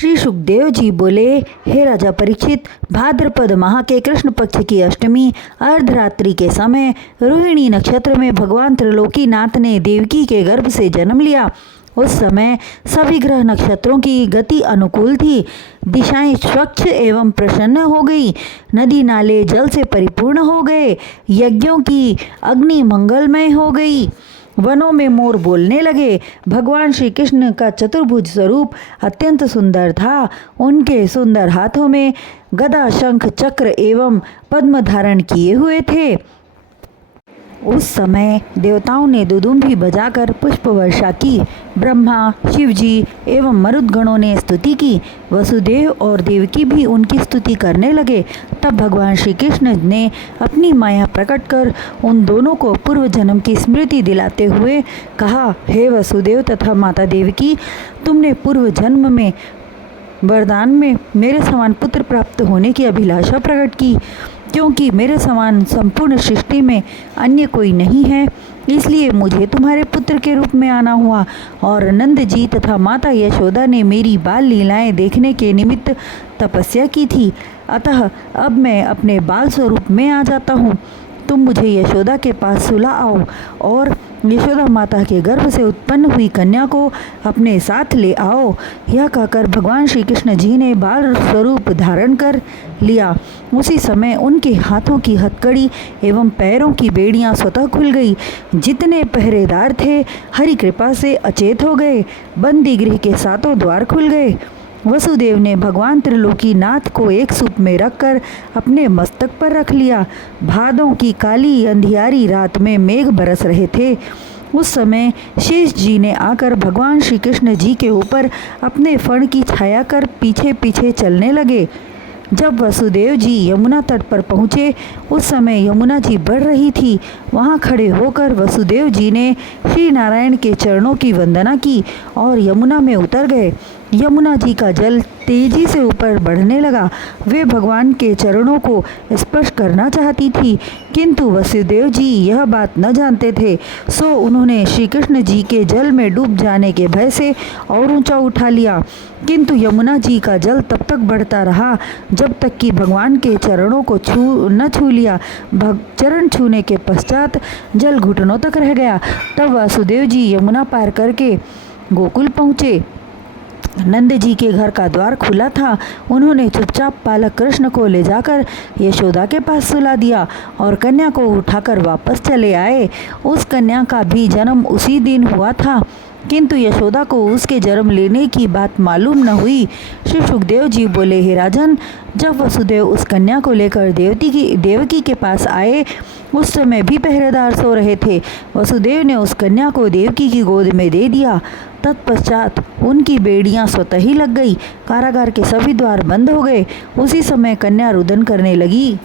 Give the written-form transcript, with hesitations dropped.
श्री सुखदेव जी बोले, हे राजा परीक्षित, भाद्रपद माह के कृष्ण पक्ष की अष्टमी अर्धरात्रि के समय रोहिणी नक्षत्र में भगवान त्रिलोकीनाथ ने देवकी के गर्भ से जन्म लिया। उस समय सभी ग्रह नक्षत्रों की गति अनुकूल थी। दिशाएं स्वच्छ एवं प्रसन्न हो गई। नदी नाले जल से परिपूर्ण हो गए। यज्ञों की अग्नि मंगलमय हो गई। वनों में मोर बोलने लगे। भगवान श्री कृष्ण का चतुर्भुज स्वरूप अत्यंत सुंदर था। उनके सुंदर हाथों में गदा, शंख, चक्र एवं पद्म धारण किए हुए थे। उस समय देवताओं ने दुदुम्भी बजाकर पुष्प वर्षा की। ब्रह्मा, शिवजी एवं मरुदगणों ने स्तुति की। वसुदेव और देवकी भी उनकी स्तुति करने लगे। तब भगवान श्री कृष्ण ने अपनी माया प्रकट कर उन दोनों को पूर्व जन्म की स्मृति दिलाते हुए कहा, हे वसुदेव तथा माता देवकी, तुमने पूर्व जन्म में वरदान में मेरे समान पुत्र प्राप्त होने की अभिलाषा प्रकट की। क्योंकि मेरे समान संपूर्ण सृष्टि में अन्य कोई नहीं है, इसलिए मुझे तुम्हारे पुत्र के रूप में आना हुआ। और नंद जी तथा माता यशोदा ने मेरी बाल लीलाएं देखने के निमित्त तपस्या की थी। अतः अब मैं अपने बाल स्वरूप में आ जाता हूँ। तुम मुझे यशोदा के पास सुला आओ और यशोदा माता के गर्भ से उत्पन्न हुई कन्या को अपने साथ ले आओ। यह कहकर भगवान श्री कृष्ण जी ने बाल स्वरूप धारण कर लिया। उसी समय उनके हाथों की हथकड़ी एवं पैरों की बेड़ियां स्वतः खुल गई। जितने पहरेदार थे हरि कृपा से अचेत हो गए। बंदी गृह के सातों द्वार खुल गए। वसुदेव ने भगवान त्रिलोकीनाथ को एक सूप में रखकर अपने मस्तक पर रख लिया। भादों की काली अंधियारी रात में मेघ बरस रहे थे। उस समय शेष जी ने आकर भगवान श्री कृष्ण जी के ऊपर अपने फण की छाया कर पीछे पीछे चलने लगे। जब वसुदेव जी यमुना तट पर पहुँचे उस समय यमुना जी बढ़ रही थी। वहाँ खड़े होकर वसुदेव जी ने श्री नारायण के चरणों की वंदना की और यमुना में उतर गए। यमुना जी का जल तेजी से ऊपर बढ़ने लगा। वे भगवान के चरणों को स्पर्श करना चाहती थी, किंतु वसुदेव जी यह बात न जानते थे। सो उन्होंने श्री कृष्ण जी के जल में डूब जाने के भय से और ऊंचा उठा लिया। किंतु यमुना जी का जल तब तक बढ़ता रहा जब तक कि भगवान के चरणों को छू लिया। चरण छूने के पश्चात जल घुटनों तक रह गया। तब वासुदेव जी यमुना पार करके गोकुल पहुँचे। नंद जी के घर का द्वार खुला था। उन्होंने चुपचाप बालक कृष्ण को ले जाकर यशोदा के पास सुला दिया और कन्या को उठाकर वापस चले आए। उस कन्या का भी जन्म उसी दिन हुआ था, किंतु यशोदा को उसके जन्म लेने की बात मालूम न हुई। श्री सुखदेव जी बोले, हे राजन, जब वसुदेव उस कन्या को लेकर देवकी के पास आए उस समय भी पहरेदार सो रहे थे। वसुदेव ने उस कन्या को देवकी की गोद में दे दिया। तत्पश्चात उनकी बेड़ियां स्वतः ही लग गई। कारागार के सभी द्वार बंद हो गए। उसी समय कन्या रुदन करने लगी।